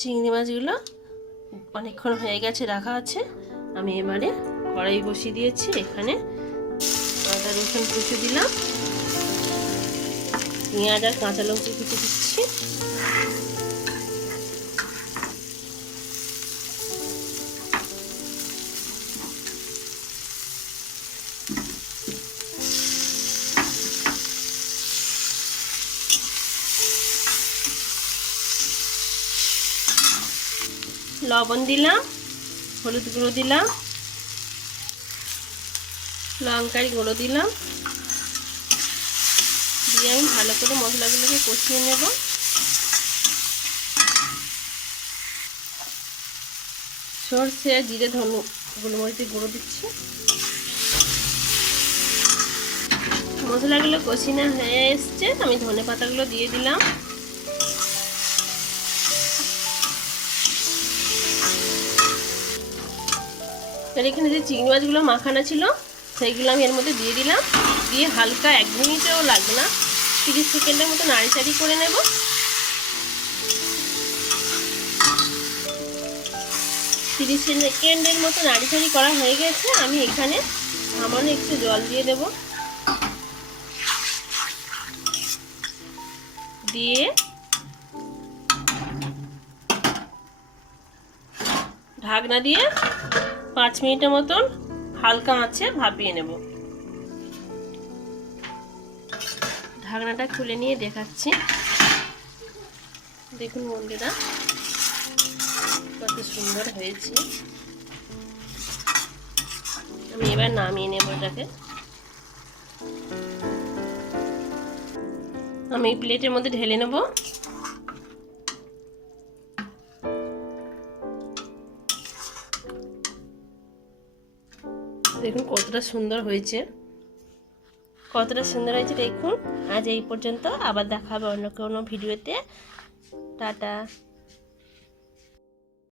চিংড়ি মাছগুলো অনেকক্ষণ হয়ে গেছে, রাখা আছে। আমি এবারে কড়াই বসিয়ে দিয়েছি। এখানে আদা রসুন কুচি দিলাম, পেঁয়াজ আর কাঁচা লঙ্কা কুচি দিচ্ছি। লবণ দিলাম, হলুদ গুঁড়ো দিলাম, লঙ্কার গুঁড়ো দিলাম, দিয়ে আমি ভালো করে মশলাগুলোকে কষিয়ে নেব। সরষে জিরে ধনে গোলমরিচের গুঁড়ো দিচ্ছি। মশলাগুলো কষিয়ে হয়ে এসছে, আমি ধনে পাতাগুলো দিয়ে দিলাম। এখানে যে চিংড়ি মাছগুলো মাখানো ছিল সেইগুলো আমি এর মধ্যে দিয়ে দিলাম। দিয়ে হালকা 1 মিনিটও লাগবে না, 30 সেকেন্ডের মতো নাড়িচাড়ি করে নেব। তিরিশ সেকেন্ডের মতো নাড়িচাড়ি করা হয়ে গেছে। আমি এখানে সামান্য একটু জল দিয়ে দেব, দিয়ে ঢাকনা দিয়ে 5 মিনিটের মতন হালকা আঁচে ভাপিয়ে নেব। ঢাকনাটা খুলে নিয়ে দেখাচ্ছি। দেখুন বন্ধুরা, কত সুন্দর হয়েছে। আমি এবার নামিয়ে নেব এটাকে। আমি প্লেটের মধ্যে ঢেলে নেব। দেখুন কতটা সুন্দর হয়েছে, কতটা সুন্দর হয়েছে দেখুন। আজ এই পর্যন্ত, আবার দেখা হবে অন্য কোনো ভিডিওতে। টাটা।